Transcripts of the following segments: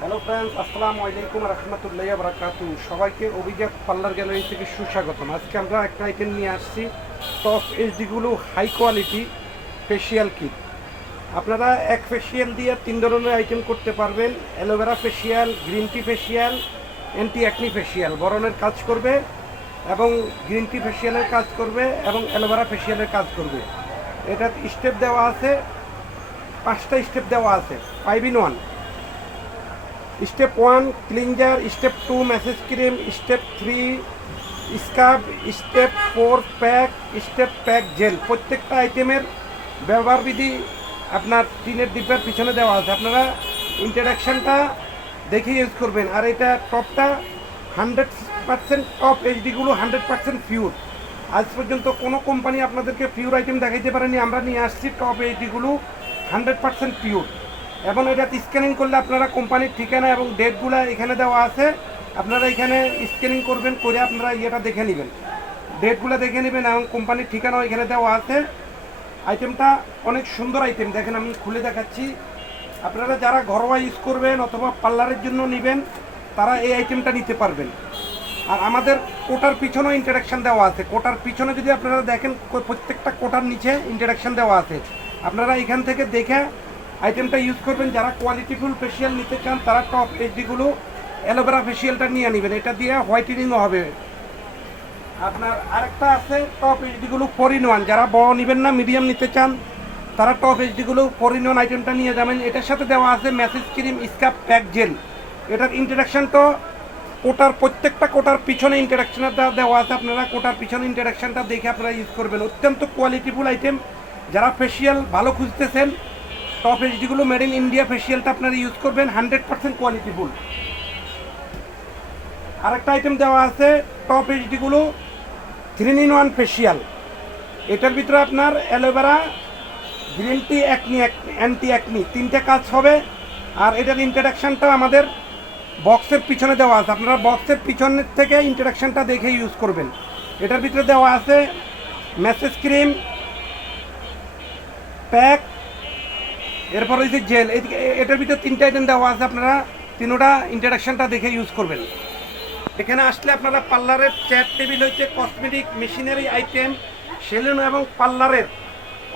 Hello friends, আসসালামু আলাইকুম রহমতুল্লাহ বারাকাতু। সবাইকে অভিজাত পার্লার গ্যালারি থেকে সুস্বাগতম। আজকে আমরা একটা আইটেম নিয়ে আসছি, টপ এইচডিগুলো হাই কোয়ালিটি ফেসিয়াল কিট। আপনারা এক ফেসিয়াল দিয়ে 3 ধরনের আইটেম করতে পারবেন। Aloe vera facial, green tea facial, anti acne facial. বরণের কাজ করবে এবং গ্রিন টি ফেসিয়ালের কাজ করবে এবং অ্যালোভেরা ফেসিয়ালের কাজ করবে। এটা স্টেপ দেওয়া আছে, 5টা স্টেপ দেওয়া আছে, 5 in 1। Step 1 cleanser, step 2 massage cream, step 3 scrub, step 4 pack, step pack gel. প্রত্যেকটা আইটেমের ব্যবহার বিধি আপনার টিনের ডিব্বার পিছনে দেওয়া আছে। আপনারা ইন্ট্রোডাকশানটা দেখে ইউজ করবেন। আর এটা টপটা 100% টপ এইচডিগুলো 100% পিওর। আজ পর্যন্ত কোনো কোম্পানি আপনাদেরকে পিওর আইটেম দেখাইতে পারেনি। আমরা নিয়ে আসছি টপ এইচডিগুলো 100% পিওর। এবং এটা স্ক্যানিং করলে আপনারা কোম্পানির ঠিকানা এবং ডেটগুলো এখানে দেওয়া আছে। আপনারা এখানে স্ক্যানিং করবেন, করে আপনারা ইয়েটা দেখে নেবেন, ডেটগুলো দেখে নেবেন এবং কোম্পানির ঠিকানাও এখানে দেওয়া আছে। আইটেমটা অনেক সুন্দর আইটেম, দেখেন আমি খুলে দেখাচ্ছি। আপনারা যারা ঘরোয়া ইউজ করবেন অথবা পার্লারের জন্য নেবেন তারা এই আইটেমটা নিতে পারবেন। আর আমাদের কোটার পিছনেও ইন্ট্রোডাকশান দেওয়া আছে। কোটার পিছনে যদি আপনারা দেখেন, প্রত্যেকটা কোটার নিচে ইন্ট্রোডাকশান দেওয়া আছে। আপনারা এখান থেকে দেখে আইটেমটা ইউজ করবেন। যারা কোয়ালিটিফুল ফেসিয়াল নিতে চান তারা টপ এইচডিগুলো অ্যালোভেরা ফেসিয়ালটা নিয়ে নেবেন। এটা দিয়ে হোয়াইটেনিংও হবে। আপনার আরেকটা আছে টপ এইচডিগুলো 4 in 1। যারা বড় নেবেন না, মিডিয়াম নিতে চান তারা টপ এইচডিগুলো 4 in 1 আইটেমটা নিয়ে যাবেন। এটার সাথে দেওয়া আছে ম্যাসেজ ক্রিম, স্কাব, প্যাক জেল। এটার ইন্ট্রোডাকশানটা কোটার প্রত্যেকটা কোটার পিছনে ইন্ট্রোডাকশানটা দেওয়া আছে। আপনারা কোটার পিছনে ইন্ট্রোডাকশানটা দেখে আপনারা ইউজ করবেন। অত্যন্ত কোয়ালিটিফুল আইটেম। যারা ফেসিয়াল ভালো খুঁজতেছেন, টপ এইচডিগুলো মেড ইন ইন্ডিয়া ফেসিয়ালটা আপনারা ইউজ করবেন, 100% কোয়ালিটিফুল। আরেকটা আইটেম দেওয়া আছে টপ এইচডিগুলো 3 in 1 ফেসিয়াল। এটার ভিতরে আপনার aloe vera, green tea, acne, anti acne 3টে কাজ হবে। আর এটার ইন্ট্রোডাকশানটা আমাদের বক্সের পিছনে দেওয়া আছে। আপনারা বক্সের পিছনের থেকে ইন্ট্রোডাকশানটা দেখে ইউজ করবেন। এটার ভিতরে দেওয়া আছে ম্যাসেজ ক্রিম, প্যাক, এরপর হচ্ছে জেল। এটার ভিতরে 3টে আইটেম দেওয়া আছে। আপনারা 3টা ইন্ট্রোডাকশানটা দেখে ইউজ করবেন। এখানে আসলে আপনারা পার্লারের চেয়ার টেবিল হইতে কসমেটিক, মেশিনারি আইটেম, সেলুন এবং পার্লারের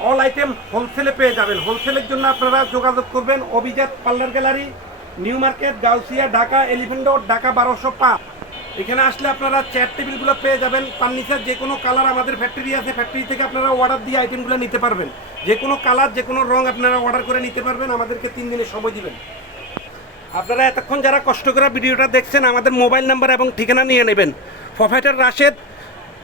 অল আইটেম হোলসেলে পেয়ে যাবেন। হোলসেলের জন্য আপনারা যোগাযোগ করবেন অভিজাত parlour gallery, new market, Gausia, Dhaka, elephant road, Dhaka 1205। এখানে আসলে আপনারা চেয়ার টেবিলগুলো পেয়ে যাবেন। ফার্নিচার যে কোনো কালার আমাদের ফ্যাক্টরি আছে, ফ্যাক্টরি থেকে আপনারা অর্ডার দিয়ে আইটেমগুলো নিতে পারবেন। যে কোনো কালার, যে কোনো রং আপনারা অর্ডার করে নিতে পারবেন। আমাদেরকে 3 দিনের সময় দিবেন। আপনারা এতক্ষণ যারা কষ্ট করে ভিডিওটা দেখছেন, আমাদের মোবাইল নাম্বার এবং ঠিকানা নিয়ে নেবেন। Provider Rashed,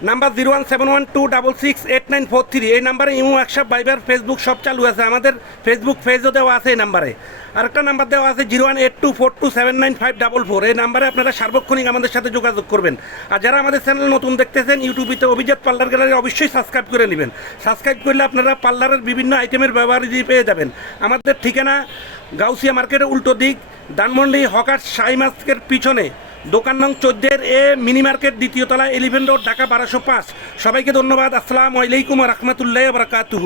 number 01712668943। এই নাম্বারে ইমো, হোয়াটসঅ্যাপ, ভাইবার, ফেসবুক সব চালু আছে। আমাদের ফেসবুক পেজও দেওয়া আছে এই নাম্বারে। আরেকটা নাম্বার দেওয়া আছে 01824279544। এই নাম্বারে আপনারা সার্বক্ষণিক আমাদের সাথে যোগাযোগ করবেন। আর যারা আমাদের চ্যানেল নতুন দেখতেছেন, ইউটিউবে অভিজাত পার্লার গ্যালারি অবশ্যই সাবস্ক্রাইব করে নেবেন। সাবস্ক্রাইব করলে আপনারা পার্লারের বিভিন্ন আইটেমের ব্যবহার পেয়ে যাবেন। আমাদের ঠিকানা গাউসিয়া মার্কেটের উল্টো দিক, ধানমন্ডি হকার শাহী মার্কেটের পিছনে, দোকান নং 14A, মিনি মার্কেট, 2য় তলা, এলিফ্যান্ট রোড, ঢাকা 1205। সবাইকে ধন্যবাদ। আসসালামু আলাইকুম রহমতুল্লাহ বারাকাতুহু।